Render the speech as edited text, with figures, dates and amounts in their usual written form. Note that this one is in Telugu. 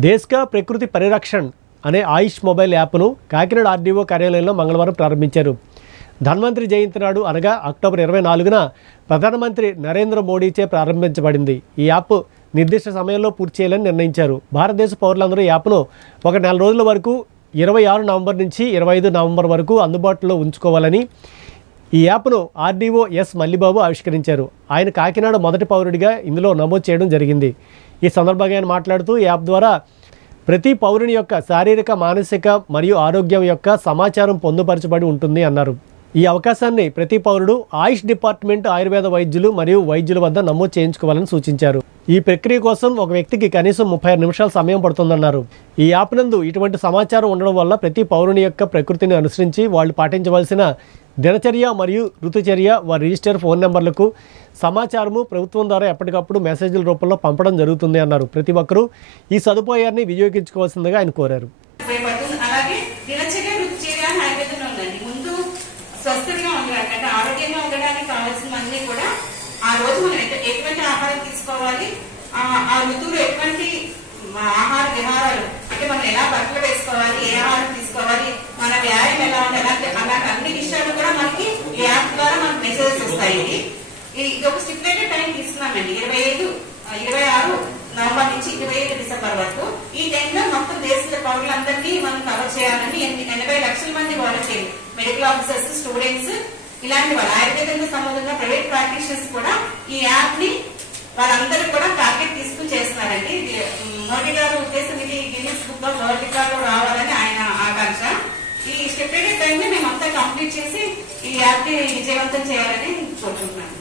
దేశ్ కా ప్రకృతి పరిరక్షణ్ అనే ఆయుష్ మొబైల్ యాప్ను కాకినాడ ఆర్డీఓ కార్యాలయంలో మంగళవారం ప్రారంభించారు. ధన్వంతరి జయంతి నాడు అనగా అక్టోబర్ 24న ప్రధానమంత్రి నరేంద్ర మోడీచే ప్రారంభించబడింది. ఈ యాప్ నిర్దిష్ట సమయంలో పూర్తి చేయాలని నిర్ణయించారు. భారతదేశ పౌరులందరూ యాప్ను ఒక నెల రోజుల వరకు 26 నవంబర్ నుంచి 25 నవంబర్ వరకు అందుబాటులో ఉంచుకోవాలని ఈ యాప్ను ఆర్డీఓ ఎస్ మల్లిబాబు ఆవిష్కరించారు. ఆయన కాకినాడ మొదటి పౌరుడిగా ఇందులో నమోదు చేయడం జరిగింది. ఈ సందర్భంగా ఆయన మాట్లాడుతూ ఈ యాప్ ద్వారా ప్రతి పౌరుని యొక్క శారీరక, మానసిక మరియు ఆరోగ్యం యొక్క సమాచారం పొందుపరచబడి ఉంటుంది అన్నారు. ఈ అవకాశాన్ని ప్రతి పౌరుడు ఆయుష్ డిపార్ట్మెంట్, ఆయుర్వేద వైద్యులు మరియు వైద్యుల వద్ద నమోదు చేయించుకోవాలని సూచించారు. ఈ ప్రక్రియ కోసం ఒక వ్యక్తికి కనీసం 36 నిమిషాల సమయం పడుతుందన్నారు. ఈ యాప్ నందు ఇటువంటి సమాచారం ఉండడం వల్ల ప్రతి పౌరుని యొక్క ప్రకృతిని అనుసరించి వాళ్ళు పాటించవలసిన దినచర్య మరియు ఋతుచర్య, వారి రిజిస్టర్ ఫోన్ నెంబర్లకు సమాచారము ప్రభుత్వం ద్వారా ఎప్పటికప్పుడు మెసేజ్ల రూపంలో పంపడం జరుగుతుంది అన్నారు. ప్రతి ఒక్కరూ ఈ సదుపాయాన్ని వినియోగించుకోవాల్సిందిగా ఆయన కోరారు. స్వస్థంగా ఉండడానికి అంటే ఆరోగ్యంగా ఉండడానికి కావాల్సినవన్నీ కూడా ఆ రోజు మనం ఎటువంటి ఆహారం తీసుకోవాలి, ఆ ఋతువులో ఎటువంటి ఆహార విహారాలు అంటే మనం ఎలా బట్టలు వేసుకోవాలి, ఏ ఆహారం తీసుకోవాలి, మన వ్యాయామం ఎలా ఉండాలి, అలాంటి అన్ని విషయాలు కూడా మనకి ఈ యాప్ ద్వారా మనకు మెసేజెస్ వస్తాయి. ఇది ఒక స్టిపులేటెడ్ టైం తీసుకున్నామండి, 26 నవంబర్ నుంచి 27 డిసెంబర్ వరకు. ఈ టైంలో మొత్తం దేశ పౌరులందరినీ మనం కవర్ చేయాలని 80 లక్షల మంది వాలంటీర్లు, మెడికల్ ఆఫీసర్స్, స్టూడెంట్స్, ఇలాంటి వాళ్ళు ఆయుర్వేదంతో సంబంధంగా ప్రైవేట్ ప్రాక్టీషనర్స్ కూడా ఈ యాప్ ని వాళ్ళందరూ కూడా టార్గెట్ తీసుకుని చేస్తున్నారండి. మోడీ గారు ఉద్దేశం ఇది Guinness book of world record లో రావాలని ఆయన ఆకాంక్ష. ఈ స్టెప్లెటెడ్ టైం ని మేమంతా కంప్లీట్ చేసి ఈ యాప్ ని విజయవంతం చేయాలని కోరుకుంటున్నాను.